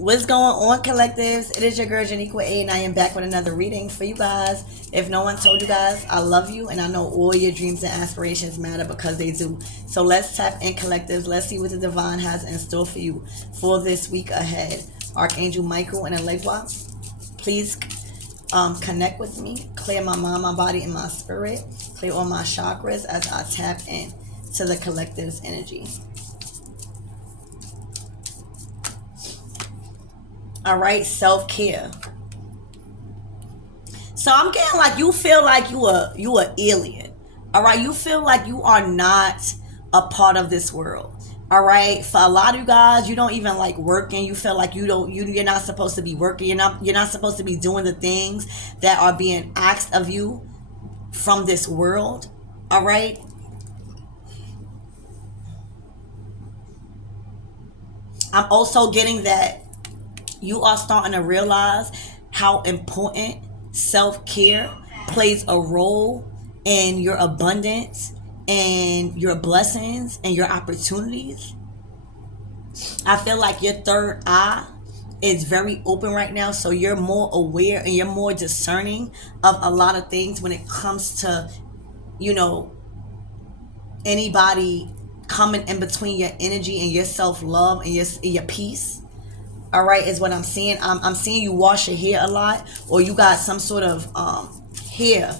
What's going on, collectives? It is your girl Janiqua A, and I am back with another reading for you guys. If no one told you guys, I love you, and I know all your dreams and aspirations matter because they do. So let's tap in, collectives. Let's see what the divine has in store for you for this week ahead. Archangel Michael and Allegra, please connect with me. Clear my mind, my body, and my spirit. Clear all my chakras as I tap in to the collective's energy. All right, self-care. So I'm getting like you feel like you a alien. All right, you feel like you are not a part of this world. All right, for a lot of you guys, you don't even like working. You feel like you're not supposed to be working. You're not supposed to be doing the things that are being asked of you from this world. All right. I'm also getting that you are starting to realize how important self-care plays a role in your abundance and your blessings and your opportunities. I feel like your third eye is very open right now, so you're more aware and you're more discerning of a lot of things when it comes to, anybody coming in between your energy and your self-love and your peace. All right, is what I'm seeing. I'm seeing you wash your hair a lot, or you got some sort of hair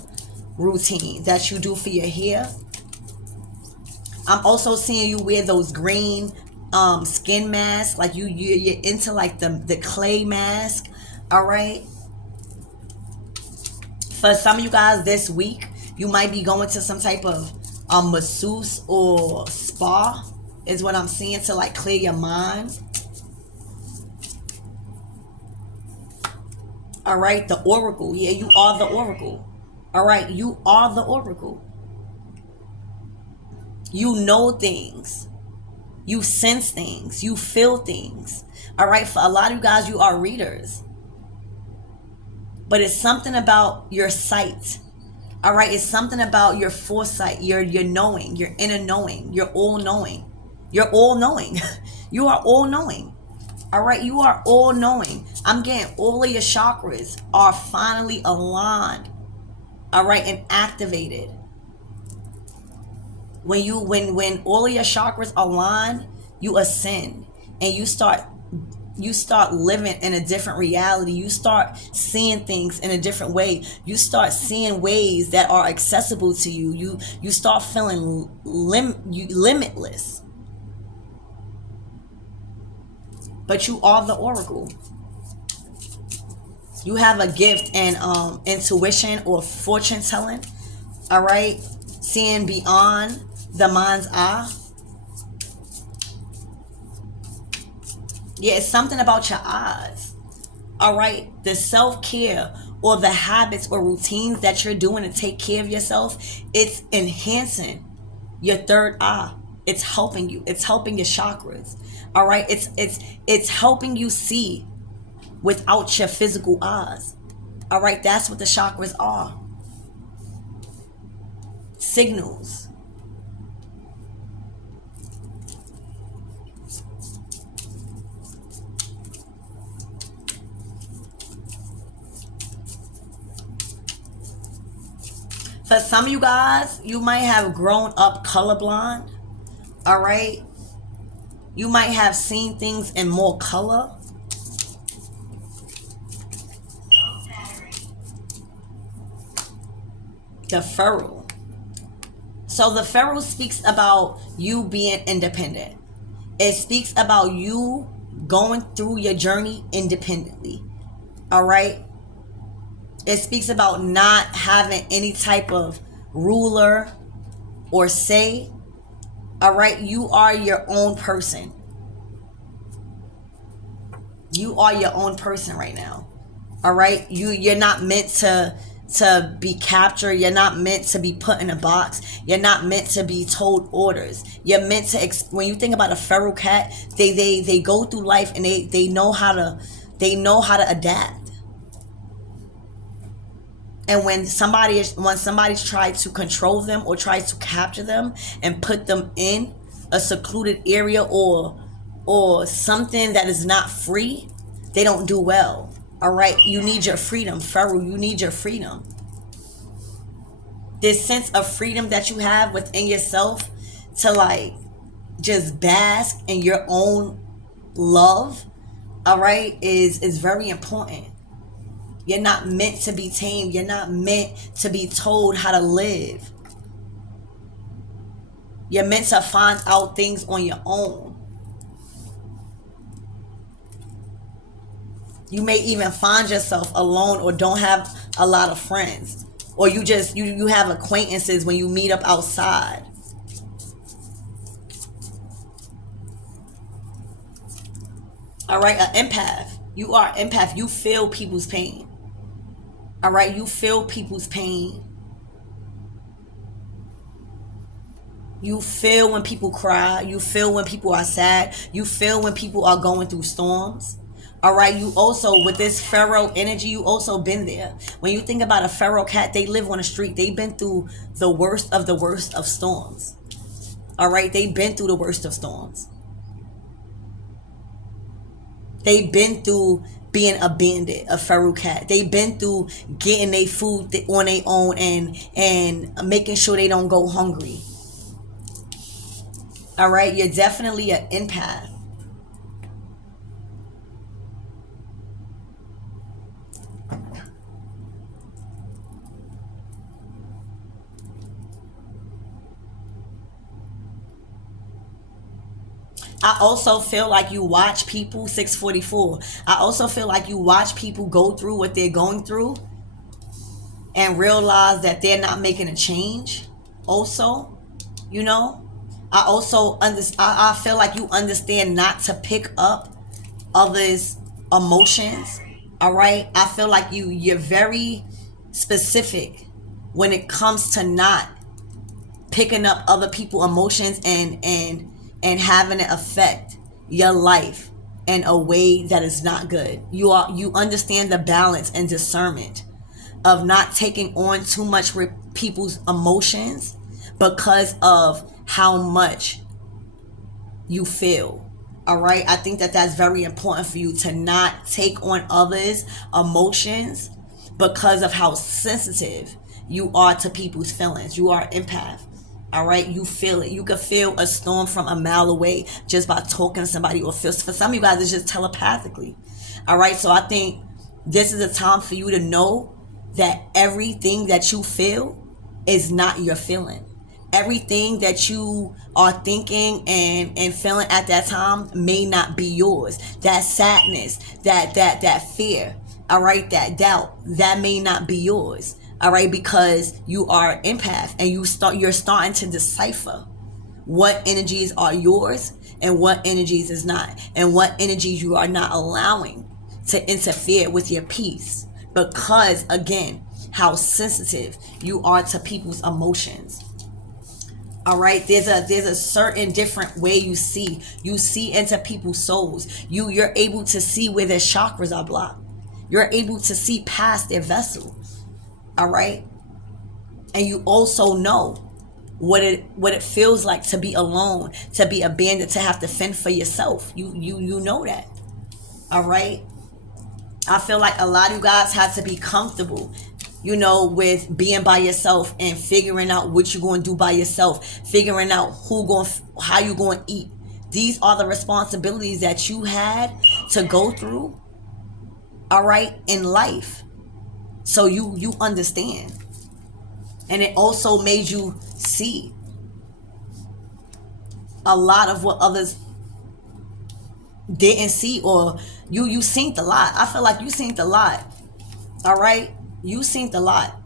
routine that you do for your hair. I'm also seeing you wear those green skin masks, like you're into like the clay mask. All right. For some of you guys this week, you might be going to some type of masseuse or spa, is what I'm seeing, to like clear your mind. All right, the oracle. Yeah, you are the oracle. All right, you are the oracle. You know things. You sense things. You feel things. All right, for a lot of you guys, you are readers. But it's something about your sight. All right, it's something about your foresight, your knowing, your inner knowing, your all knowing. You're all knowing. You are all knowing. All right, you are all knowing. I'm getting all of your chakras are finally aligned. All right, and activated. When all of your chakras align, you ascend and you start living in a different reality. You start seeing things in a different way. You start seeing ways that are accessible to you. You start feeling limitless. But you are the oracle. You have a gift in intuition or fortune telling. All right, seeing beyond the mind's eye. Yeah, it's something about your eyes. All right, the self-care or the habits or routines that you're doing to take care of yourself, it's enhancing your third eye. It's helping you. It's helping your chakras. All right, it's helping you see without your physical eyes. All right, that's what the chakras are. Signals. For some of you guys, you might have grown up colorblind. All right. You might have seen things in more color. The Pharaoh. So the Pharaoh speaks about you being independent. It speaks about you going through your journey independently. All right. It speaks about not having any type of ruler or say. All right, you are your own person. You are your own person right now. All right, you're not meant to be captured. You're not meant to be put in a box. You're not meant to be told orders. You're meant to. When you think about a feral cat, they go through life and they know how to adapt. And when somebody's tried to control them or tries to capture them and put them in a secluded area or something that is not free, They don't do well. All right, you need your freedom, Pharaoh. You need your freedom. This sense of freedom that you have within yourself to like just bask in your own love, all right, is very important. You're not meant to be tamed. You're not meant to be told how to live. You're meant to find out things on your own. You may even find yourself alone or don't have a lot of friends. Or you just you have acquaintances when you meet up outside. All right, an empath. You are an empath. You feel people's pain. All right, you feel people's pain. You feel when people cry. You feel when people are sad. You feel when people are going through storms. All right, you also, with this Pharaoh energy, you also been there. When you think about a Pharaoh cat, they live on the street. They've been through the worst of storms. All right, they've been through the worst of storms. They've been through being abandoned, a feral cat. They've been through getting their food on their own and making sure they don't go hungry. All right, you're definitely an empath. I also feel like you watch people, 644. I also feel like you watch people go through what they're going through and realize that they're not making a change. Also, you know, I also I feel like you understand not to pick up others' emotions. All right, I feel like you're very specific when it comes to not picking up other people's emotions and having it affect your life in a way that is not good. You understand the balance and discernment of not taking on too much with people's emotions because of how much you feel. All right, I think that that's very important for you to not take on others' emotions because of how sensitive you are to people's feelings. You are an empath. All right, you feel it. You can feel a storm from a mile away just by talking to somebody, or feel, for some of you guys it's just telepathically. All right, so I think this is a time for you to know that everything that you feel is not your feeling. Everything that you are thinking and feeling at that time may not be yours. That sadness, that fear, all right, that doubt, that may not be yours. All right, because you are an empath and you're starting to decipher what energies are yours and what energies is not, and what energies you are not allowing to interfere with your peace, because again, how sensitive you are to people's emotions. All right, there's a certain different way you see into people's souls. You're able to see where their chakras are blocked. You're able to see past their vessel. All right, and you also know what it feels like to be alone, to be abandoned, to have to fend for yourself. You know that. All right, I feel like a lot of you guys have to be comfortable, you know, with being by yourself and figuring out what you're going to do by yourself, figuring out how you're going to eat. These are the responsibilities that you had to go through, all right, in life. So you understand. And it also made you see a lot of what others didn't see, or you seen a lot. I feel like you seen a lot. All right, you seen a lot.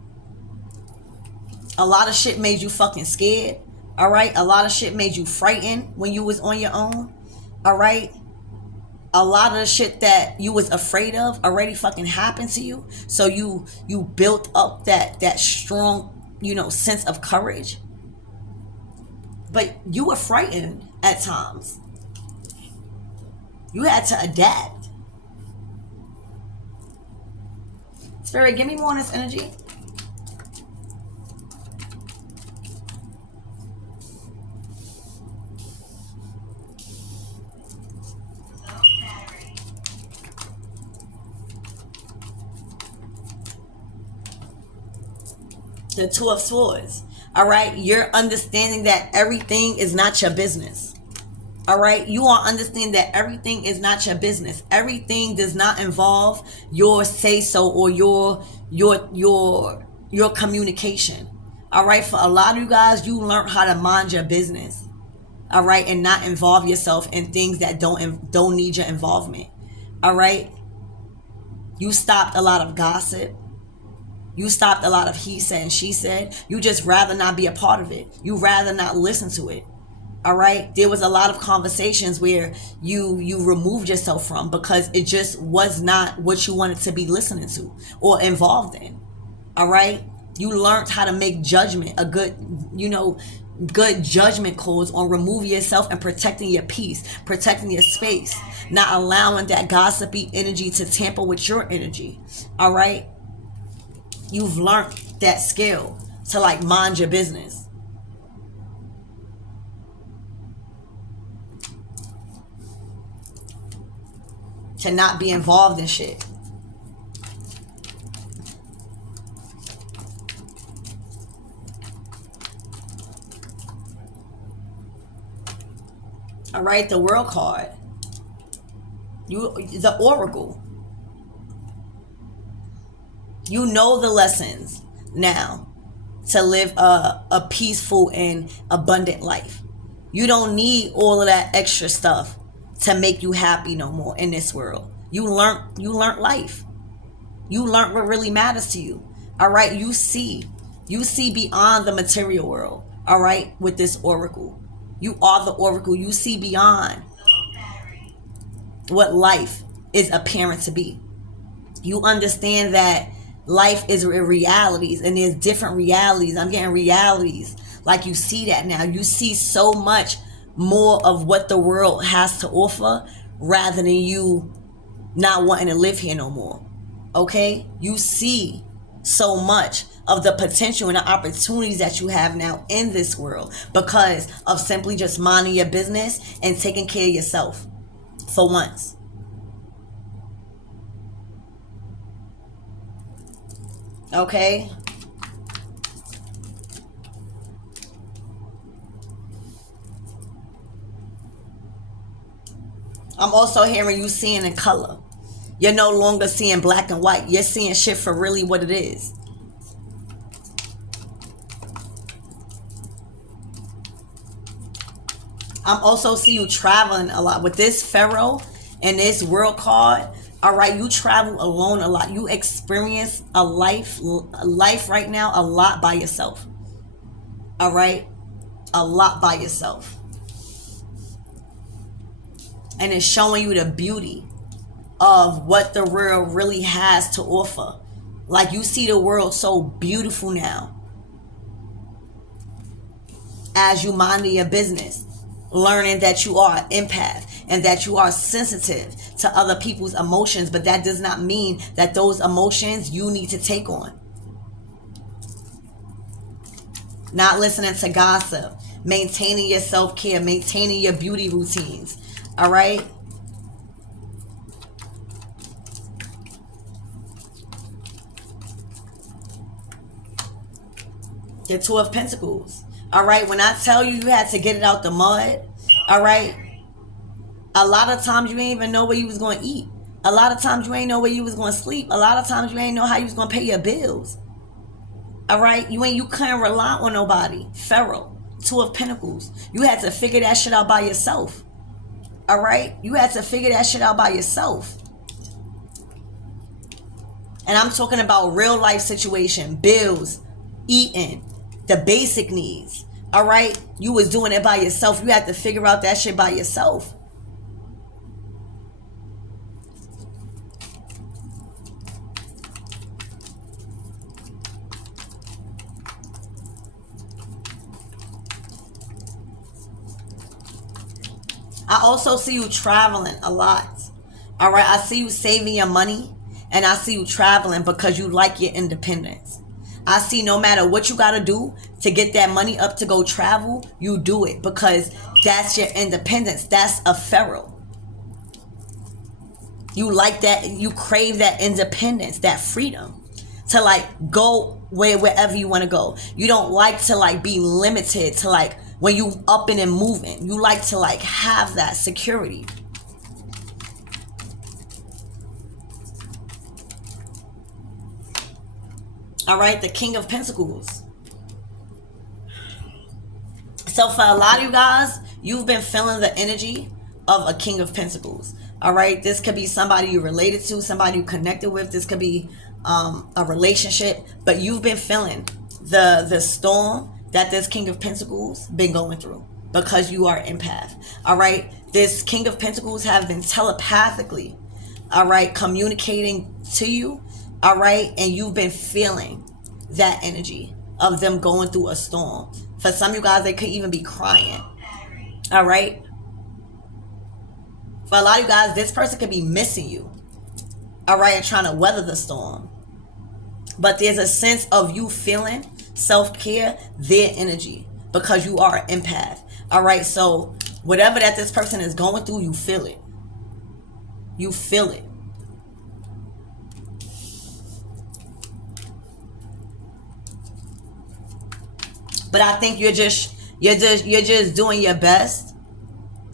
A lot of shit made you fucking scared. All right, a lot of shit made you frightened when you was on your own. All right, a lot of the shit that you was afraid of already fucking happened to you. So you built up that strong, you know, sense of courage. But you were frightened at times. You had to adapt. Spirit, give me more on this energy. The Two of Swords. All right. You're understanding that everything is not your business. All right. You are understanding that everything is not your business. Everything does not involve your say so or your communication. All right. For a lot of you guys, you learned how to mind your business. All right. And not involve yourself in things that don't need your involvement. All right. You stopped a lot of gossip. You stopped a lot of he said and she said. You just rather not be a part of it. You rather not listen to it. All right. There was a lot of conversations where you removed yourself from because it just was not what you wanted to be listening to or involved in. All right. You learned how to make judgment, a good judgment calls on removing yourself and protecting your peace, protecting your space, not allowing that gossipy energy to tamper with your energy. All right. You've learned that skill to like mind your business. To not be involved in shit. All right, the World card. The Oracle. You know the lessons now to live a peaceful and abundant life. You don't need all of that extra stuff to make you happy no more in this world. You learned life. You learned what really matters to you. All right, you see beyond the material world. All right, with this Oracle. You are the Oracle. You see beyond what life is apparent to be. You understand that life is realities and there's different realities. I'm getting realities. Like you see that now. You see so much more of what the world has to offer rather than you not wanting to live here no more. Okay? You see so much of the potential and the opportunities that you have now in this world because of simply just minding your business and taking care of yourself for once. Okay? I'm also hearing you seeing in color. You're no longer seeing black and white. You're seeing shit for really what it is. I'm also see you traveling a lot. With this Pharaoh and this World card, all right, you travel alone a lot. You experience a life right now a lot by yourself. All right? A lot by yourself. And it's showing you the beauty of what the world really has to offer. Like you see the world so beautiful now. As you mind your business. Learning that you are an empath and that you are sensitive to other people's emotions, but that does not mean that those emotions you need to take on. Not listening to gossip, maintaining your self-care, maintaining your beauty routines. All right? The Two of Pentacles. All right, when I tell you you had to get it out the mud, all right, a lot of times you ain't even know where you was going to eat. A lot of times you ain't know where you was going to sleep. A lot of times you ain't know how you was going to pay your bills. All right, you couldn't rely on nobody. Pharaoh, Two of Pentacles. You had to figure that shit out by yourself. All right, you had to figure that shit out by yourself. And I'm talking about real life situation, bills, eating, the basic needs. All right, you was doing it by yourself. You had to figure out that shit by yourself. I also see you traveling a lot. All right, I see you saving your money and I see you traveling because you like your independence. I see no matter what you got to do to get that money up to go travel, you do it because that's your independence. That's a Pharaoh. You like that. You crave that independence, that freedom. to like go wherever you want to go. You don't like to like be limited to like when you up and moving. You like to like have that security. All right, the King of Pentacles. So for a lot of you guys, you've been feeling the energy of a King of Pentacles. All right, this could be somebody you related to, somebody you connected with. This could be a relationship, but you've been feeling the storm that this King of Pentacles been going through because you are empath. All right, this King of Pentacles have been telepathically, all right, communicating to you, all right, and you've been feeling that energy of them going through a storm. For some of you guys, they could even be crying. All right. For a lot of you guys, this person could be missing you. All right. And trying to weather the storm. But there's a sense of you feeling self-care, their energy, because you are an empath. All right. So whatever that this person is going through, you feel it. You feel it. But I think you're just doing your best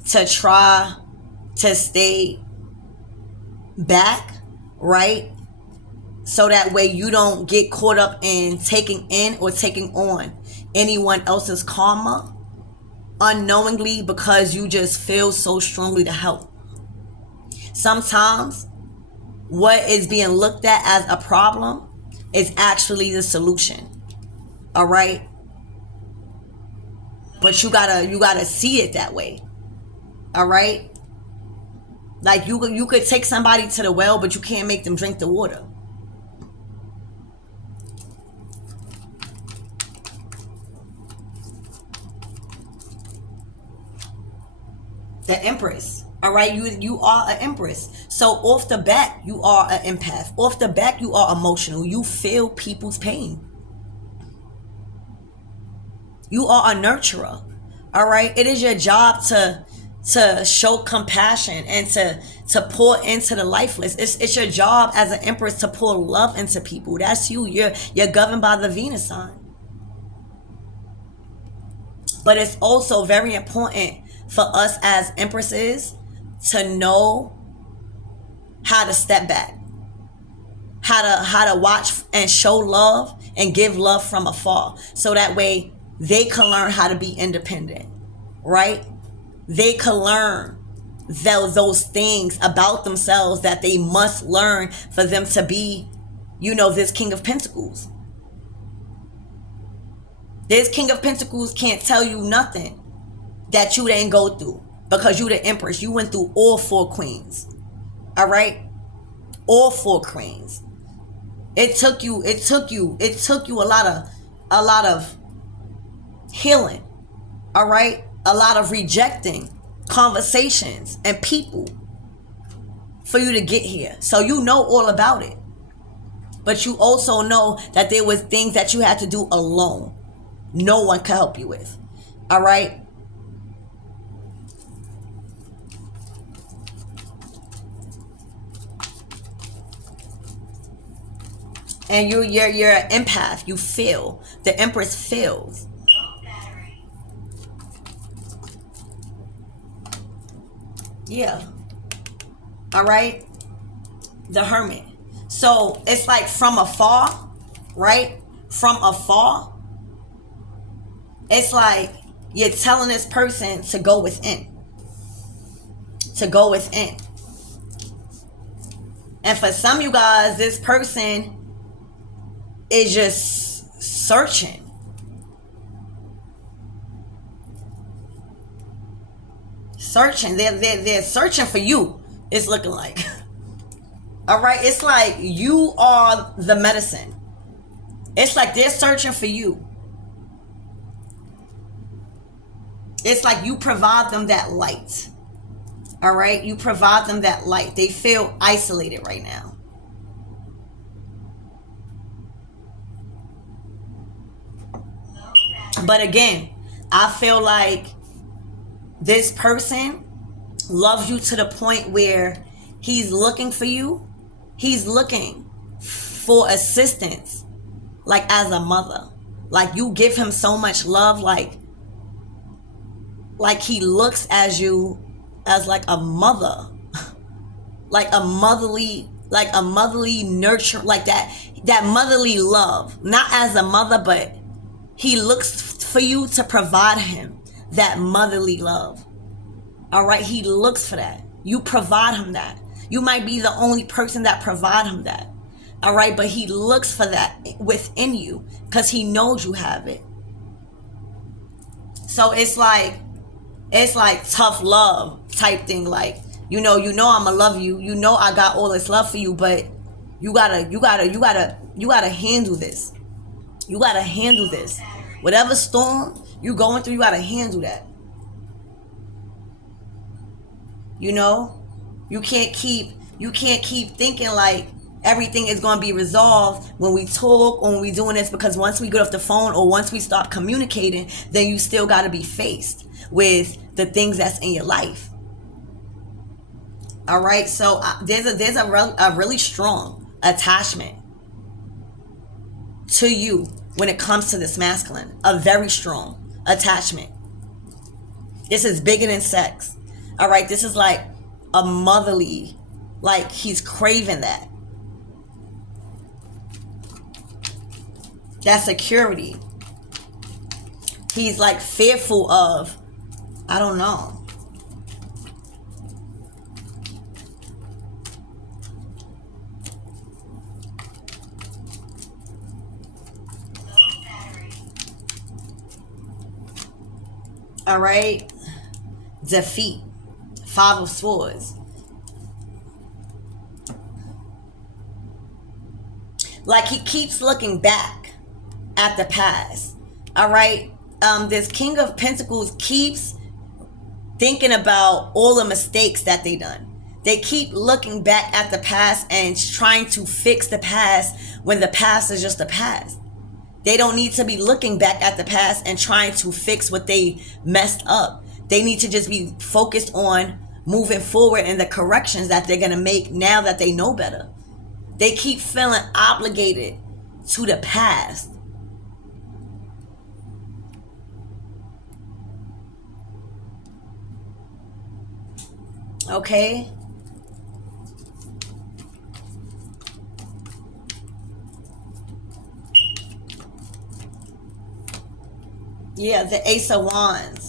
to try to stay back, right? So that way you don't get caught up in taking in or taking on anyone else's karma unknowingly, because you just feel so strongly to help. Sometimes what is being looked at as a problem is actually the solution. All right? But you gotta see it that way. All right? Like you could take somebody to the well, but you can't make them drink the water. The Empress. All right, you are an Empress. So off the bat, you are an empath. Off the bat, you are emotional. You feel people's pain. You are a nurturer. All right. It is your job to show compassion and to pour into the lifeless. It's your job as an empress to pour love into people. That's you. You're governed by the Venus sign. But it's also very important for us as empresses to know how to step back, how to watch and show love and give love from afar, so that way they can learn how to be independent, right? They can learn those things about themselves that they must learn for them to be, this King of Pentacles. This King of Pentacles can't tell you nothing that you didn't go through, because you the Empress. You went through all 4 queens. All right? All 4 queens. It took you a lot of healing, all right, a lot of rejecting conversations and people for you to get here. So you know all about it, but you also know that there was things that you had to do alone. No one can help you with. All right. And you're an empath. You feel. The Empress feels. Yeah. All right. The Hermit. So it's like from afar, right? From afar. It's like you're telling this person to go within. To go within. And for some of you guys, this person is just searching. Searching. They're searching for you. It's looking like. All right. It's like you are the medicine. It's like they're searching for you. It's like you provide them that light. All right. You provide them that light. They feel isolated right now. But again, I feel like this person loves you to the point where he's looking for you. He's looking for assistance, like as a mother. Like you give him so much love, like he looks as you as like a mother, like a motherly nurture, like that motherly love, not as a mother, but he looks for you to provide him that motherly love. All right, he looks for that. You provide him that. You might be the only person that provide him that. All right, but he looks for that within you because he knows you have it. So it's like tough love type thing. Like, you know I'ma love you. You know I got all this love for you, but you gotta handle this. You gotta handle this. Whatever storm you going through, you gotta handle that. You know, you can't keep thinking like everything is going to be resolved when we talk or when we doing this, because once we get off the phone or once we stop communicating, then you still got to be faced with the things that's in your life. All right, so there's a really strong attachment to you when it comes to this masculine. A very strong attachment. This is bigger than sex. All right, this is like a motherly, like he's craving that. That security. He's like fearful of, I don't know. All right. Defeat. 5 of Swords. Like he keeps looking back at the past. All right. This King of Pentacles keeps thinking about all the mistakes that they done. They keep looking back at the past and trying to fix the past when the past is just the past. They don't need to be looking back at the past and trying to fix what they messed up. They need to just be focused on moving forward and the corrections that they're going to make now that they know better. They keep feeling obligated to the past. Okay? Yeah, the Ace of Wands.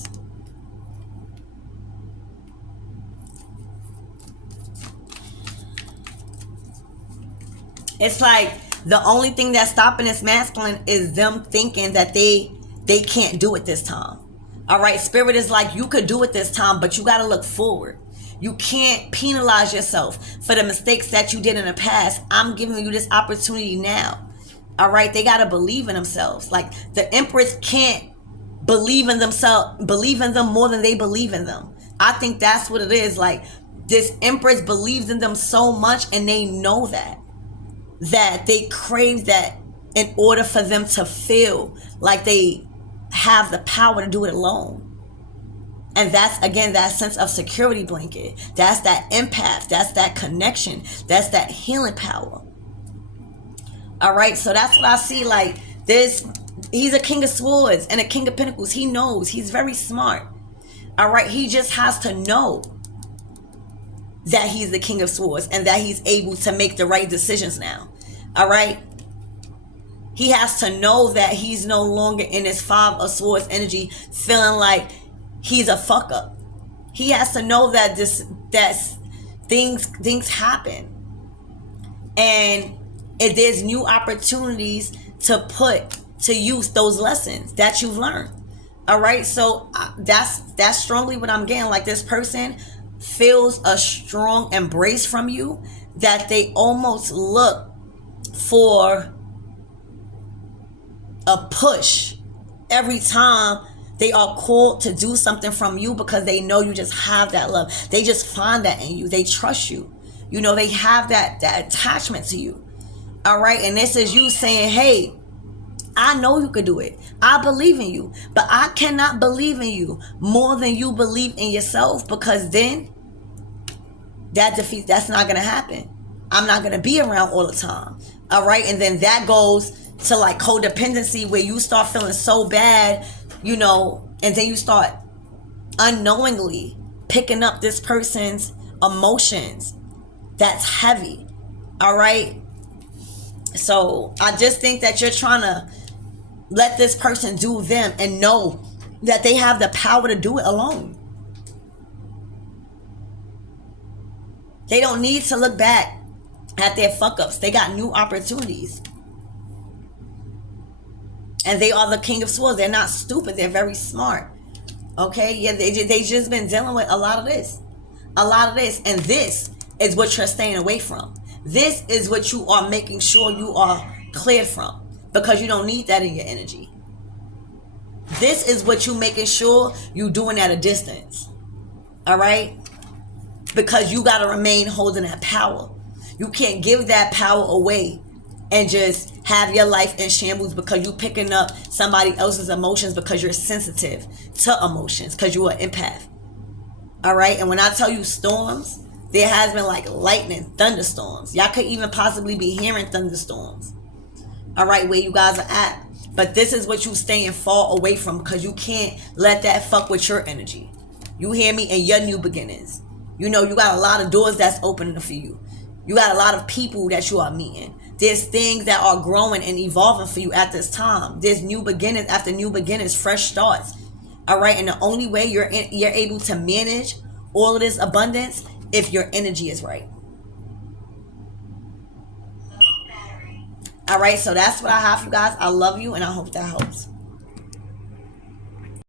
It's like the only thing that's stopping this masculine is them thinking that they can't do it this time. All right, Spirit is like, you could do it this time, but you got to look forward. You can't penalize yourself for the mistakes that you did in the past. I'm giving you this opportunity now. All right, they got to believe in themselves. Like the Empress can't believe in themselves, believe in them more than they believe in them. I think that's what it is. Like this Empress believes in them so much, and they know that they crave that in order for them to feel like they have the power to do it alone. And that's, again, that sense of security blanket. That's that empath. That's that connection. That's that healing power. All right, so that's what I see. Like this, he's a King of Swords and a King of Pentacles. He knows. He's very smart. All right, he just has to know that he's the King of Swords and that he's able to make the right decisions now. All right. He has to know that he's no longer in his 5 of Swords energy feeling like he's a fuck up. He has to know that things happen. And if there's new opportunities to put to use those lessons that you've learned. All right. So that's strongly what I'm getting. Like this person feels a strong embrace from you, that they almost look for a push every time they are called to do something from you, because they know you just have that love. They just find that in you. They trust you. You know, they have that attachment to you. All right. And this is you saying, hey, I know you could do it. I believe in you, but I cannot believe in you more than you believe in yourself, because then that's not going to happen. I'm not going to be around all the time. All right. And then that goes to like codependency, where you start feeling so bad, you know, and then you start unknowingly picking up this person's emotions. That's heavy. All right. So I just think that you're trying to let this person do them and know that they have the power to do it alone. They don't need to look back at their fuck ups. They got new opportunities. And they are the King of Swords. They're not stupid. They're very smart. Okay? Yeah, they just been dealing with a lot of this. A lot of this. And this is what you're staying away from. This is what you are making sure you are cleared from. Because you don't need that in your energy. This is what you making sure you doing at a distance. All right? Because you got to remain holding that power. You can't give that power away and just have your life in shambles because you picking up somebody else's emotions because you're sensitive to emotions, because you're an empath. All right? And when I tell you storms, there has been like lightning, thunderstorms. Y'all could even possibly be hearing thunderstorms. All right, where you guys are at. But this is what you staying far away from, because you can't let that fuck with your energy. You hear me? And your new beginnings. You know, you got a lot of doors that's opening for you. You got a lot of people that you are meeting. There's things that are growing and evolving for you at this time. There's new beginnings after new beginnings, fresh starts. All right, and the only way you're able to manage all of this abundance if your energy is right. All right, so that's what I have for you guys. I love you, and I hope that helps.